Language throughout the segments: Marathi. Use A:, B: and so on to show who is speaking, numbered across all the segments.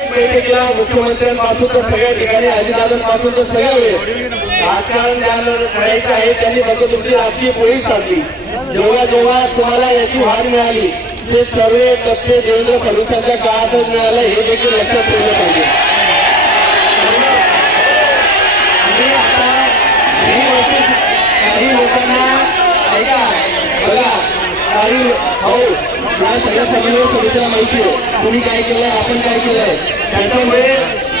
A: बैठकीला मुख्यमंत्र्यांपासून तर सगळ्या ठिकाणी अजितदादांपासून तर सगळ्या वेळेस राजकारण ज्यांना करायचं आहे त्यांनी फक्त तुमची राजकीय पोळी साधली जेव्हा जेव्हा तुम्हाला याची वाढ मिळाली ते सर्व तथ्य देवेंद्र फडणवीसांच्या काळातच मिळालं हे देखील लक्षात ठेवलं पाहिजे. काही लोकांना ऐका बघा काही हो या सगळ्या समन्वय समितीला माहिती आहे. तुम्ही काय केलंय आपण काय केलंय? त्याच्यामुळे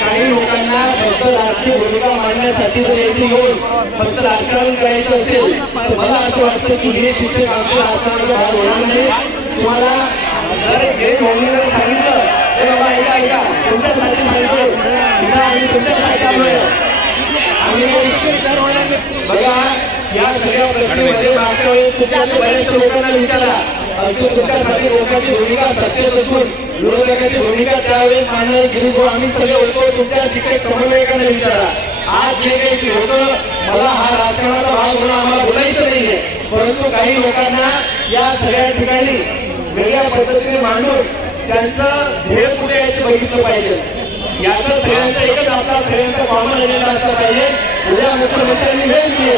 A: काही लोकांना फक्त राजकीय भूमिका मांडण्यासाठी जर येथे येऊन फक्त राजकारण करायचं असेल तर मला असं वाटतं की हे शिक्षक आमच्या राजकारणाचा भाग होणार नाही तुम्हाला जर हे मोदींना सांगितलं तर बाबा ऐका ऐका तुमच्यासाठी सांगतोय इथं आम्ही तुमच्यासाठी आलोय. आम्ही बघा या सगळ्या प्रक्रियेमध्ये मागच्या वेळेस तुमच्या बऱ्याचशा लोकांना विचारा. लोकांची भूमिका सत्तेत असून विरोधकाची भूमिका त्यावेळेस मांडणारे गिरीश आम्ही सगळे होतो तुमच्या शिक्षक समन्वयकांना विचारा. आज जे काही होतं मला हा राजकारणाचा भाग म्हणून आम्हाला बोलायचं नाहीये. परंतु काही लोकांना या सगळ्या ठिकाणी वेगळ्या पद्धतीने मांडून त्यांचं ध्येय पुढे यायचं बघितलं पाहिजे. याचं सगळ्यांचं एकच आपला सगळ्यांचा कॉमन एजेंडा असला पाहिजे. उद्या मुख्यमंत्र्यांनी हे दिली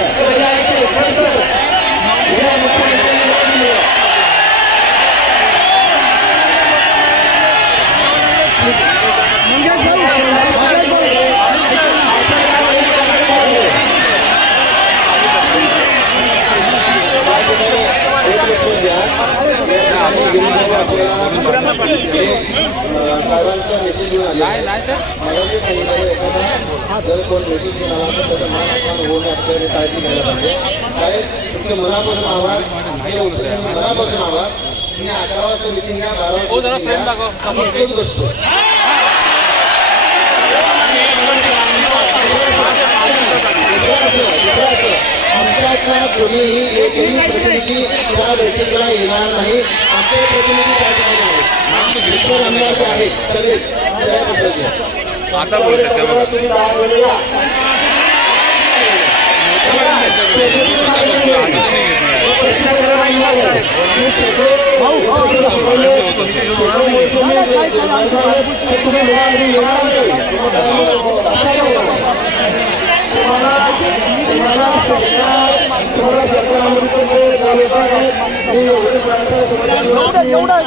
A: उद्या मुख्यमंत्री साहेबांचा मेसेज घेऊन आले मला जे सांगितलं एखादा जर कोण मेसेज घेऊन आला तर त्याचं मान अपमान होऊ नये आपल्याला काळजी घ्यायला पाहिजे. साहेब तुमचं मनापासून आभार. हे मनापासून आभार. तुम्ही अकरा वाजता मिटिंग घ्या बारा वाजता घ्या. इथेच बसतो आमच्यातला कोणीही एकही प्रतिनिधी त्या बैठकीला येणार नाही आमचे प्रतिनिधी त्या ठिकाणी आहेत आहेत सगळेच
B: आता बोलू शकता
A: तुम्ही
C: एवढाच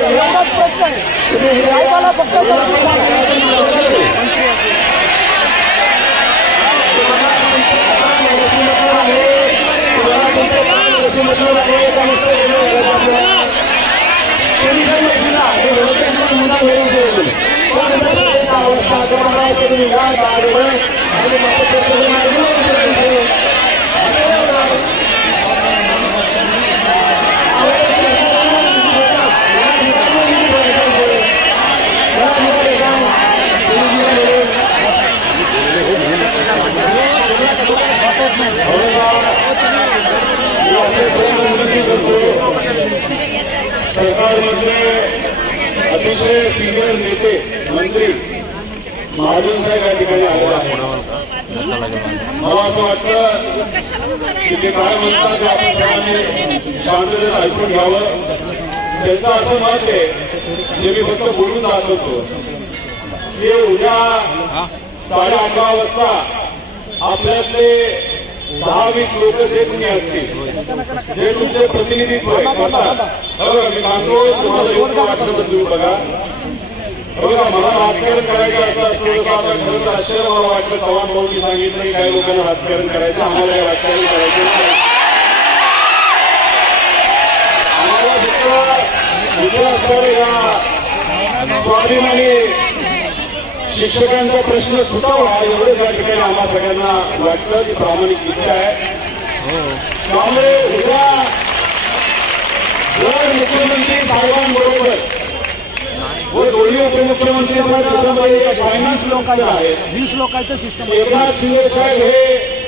C: एवढाच प्रश्न आहे साहेबाला फक्त समजून
A: सरकारमधले अतिशय सिनियर नेते मंत्री महाजन साहेब या ठिकाणी आले आहेत. मला असं वाटतं की ते काय म्हणतात ते आपण सर्वांनी शांततेत ऐकून घ्यावं. त्यांचं असं मत आहे जे मी फक्त बोलून दाखवतो. की उद्या साडे अकरा वाजता आपल्यातले दहा वीस लोक जे तुम्ही असतील जे तुमचे प्रतिनिधित्व आहे, मी सांगतो तुम्हाला योग्य वाटलं तर तुम्ही बघा. बघा मला राजकारण करायचं असं असतं आता खरं तर आश्चर्य मला वाटलं. चव्हाण भाऊनी सांगितलं की काही लोकांना राजकारण करायचं आम्हाला राजकारण करायचं आम्हाला असणारे या स्वाभिमानी शिक्षकांचा प्रश्न सुटावा एवढंच या ठिकाणी आम्हा सगळ्यांना वाटतं की प्रामाणिक इच्छा आहे. त्यामुळे उद्या जर मुख्यमंत्री साहेबांबरोबर व दोन्ही उपमुख्यमंत्री साहेब त्याच्यामध्ये फायनान्स लोकांचे आहेत
C: वीस लोकांचं सिस्टम
A: एकनाथ शिंदे साहेब हे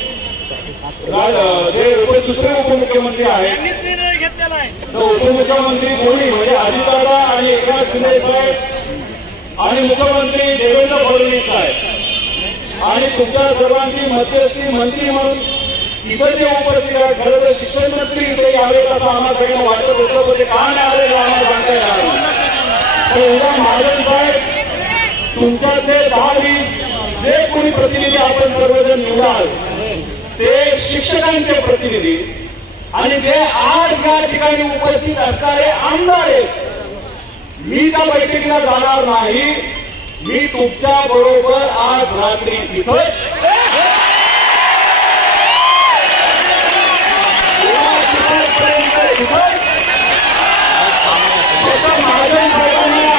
A: जे दुसरे उपमुख्यमंत्री आहेत.
C: निर्णय घेतलेला आहे.
A: तर उपमुख्यमंत्री कोणी? म्हणजे अजितदादा आणि एकनाथ शिंदे साहेब आणि मुख्यमंत्री देवेंद्र फडणवीस साहेब. आणि तुमच्या सर्वांची मध्यस्थी मंत्री म्हणून इथं जे उपस्थित आहेत खरं तर शिक्षण मंत्री इथे यावेत असं आम्हाला सगळ्यांना वाटत होतं पण ते का नाही आले हे आम्हाला सांगता येणार
C: उद्या महाजन साहेब तुमच्यातले दहा वीस जे कोणी प्रतिनिधी आपण सर्वजण निवडाल ते शिक्षकांचे प्रतिनिधी आणि जे आज या ठिकाणी उपस्थित असणारे आमदार आहेत मी त्या बैठकीला जाणार नाही. मी तुमच्या बरोबर आज रात्री इथं महाजन साहेबांना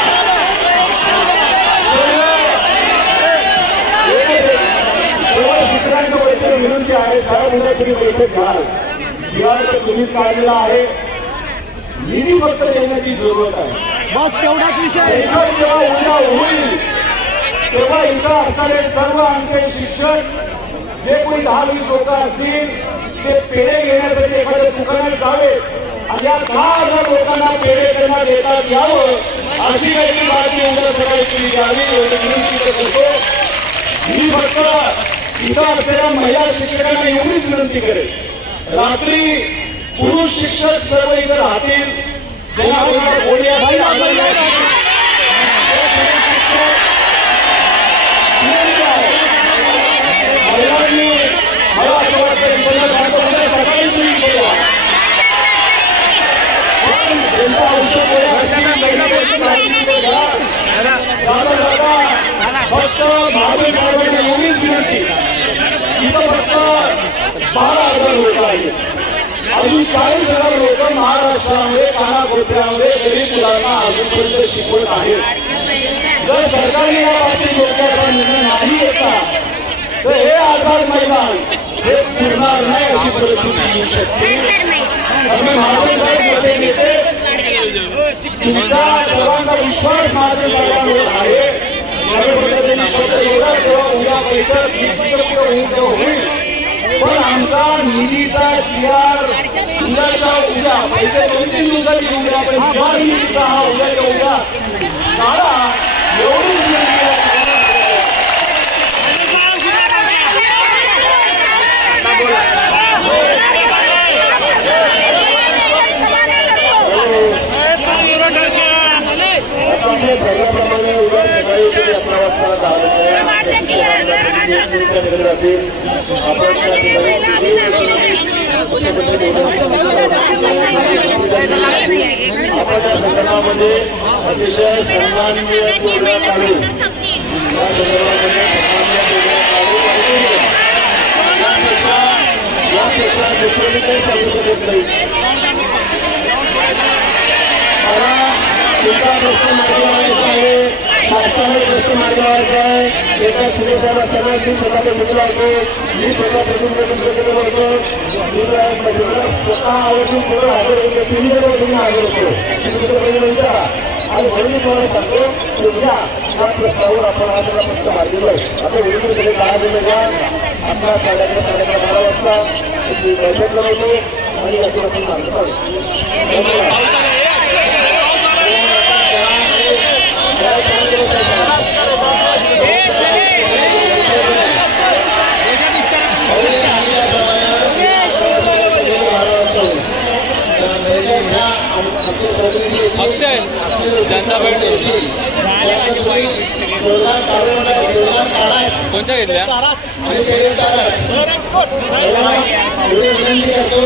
C: सर्व शिक्षकांच्या वतीने विनंती आहे साहेब उद्या तुम्ही बैठक घ्याल. जीवाला तर तुम्हीच काढलेला आहे निधी फक्त देण्याची जरूरत आहे.
A: बस तेवढाच विषय.
C: जेव्हा उद्या होईल तेव्हा इथं असणारे सर्व आमचे शिक्षक जे कोणी दहा वीस लोक असतील ते पेढे घेण्यासाठी एखाद्या दुकानात जावे. आणि या दहा हजार लोकांना पेढे त्यांना देतात यावं अशी काहीतरी बातमी उद्या सकाळी तुम्ही द्यावी. करतो मी फक्त इथं असलेल्या महिला शिक्षकांना एवढीच विनंती करेल. रात्री पुरुष शिक्षक सर्व इथं राहतील. महिलांनी मला असं वाटतं सकाळी तुम्ही बोलवा पण त्यांचं औषध फक्त साहेबांना एवढीच विनंती इथं फक्त बारा हजार लोक आहेत अजून चाळीस हजार लोक महाराष्ट्रामध्ये कानाकोपऱ्यामध्ये गरीब मुलांना अजूनपर्यंत शिकवत आहेत. जर सरकारने या बाबतीत योग्य निर्णय नाही घेतला तर हे आझाद मैदान हे पुरणार नाही अशी परिस्थिती येऊ शकते. त्यामुळे महाजन साहेब नेते तुमचा सर्वांचा विश्वास महाजन साहेबांवर आहे. त्यामुळे पद्धतीने शब्द एवढा तेव्हा उद्या बैठक होईल तेव्हा होईल. पण आमचा निधीचा जिआर उद्याच्या उद्या. पैसे दोन तीन दिवसाची उद्या पण जिआर निधीचा हा उद्याच्या उद्या. काढा एवढी विनंती आहे. आपल्या ठरल्याप्रमाणे उद्या सकाळी ते अकरा वाजता दहा वाजता राहतील आपण त्या ठिकाणी आपण या संदर्भामध्ये अतिशय सन्माननीय काढू या संदर्भामध्ये यापेक्षा यापेक्षा दुसरं काही सांगू शकत नाही. मला तुमचा प्रश्न मार्गावायचा आहे शासनाने प्रश्न मार्गावायचा आहे. एका शिवसाहेब असताना मी स्वतःचा मित्र होतो. मी स्वतः सचिन प्रतिनिधी होतो. मी स्वतः आवर्जून पुढे हजर होतो तुम्ही जर तुम्ही हजर होतो. तुम्ही तिथे पहिले विचारा आणि म्हणून मी तुम्हाला सांगतो की उद्या या प्रश्नावर आपण हा सगळा प्रश्न मार्गीला आहे. आता उद्या सगळे दहा दिले घ्या आपला साडेअकरा साडेअकरा बारा वाजता बैठक लावतो आणि यातून आपण मार्ग काढू धन्यवाद.
D: अक्षय जनता बँक कोणत्या घेतल्या?
C: विनंती करतो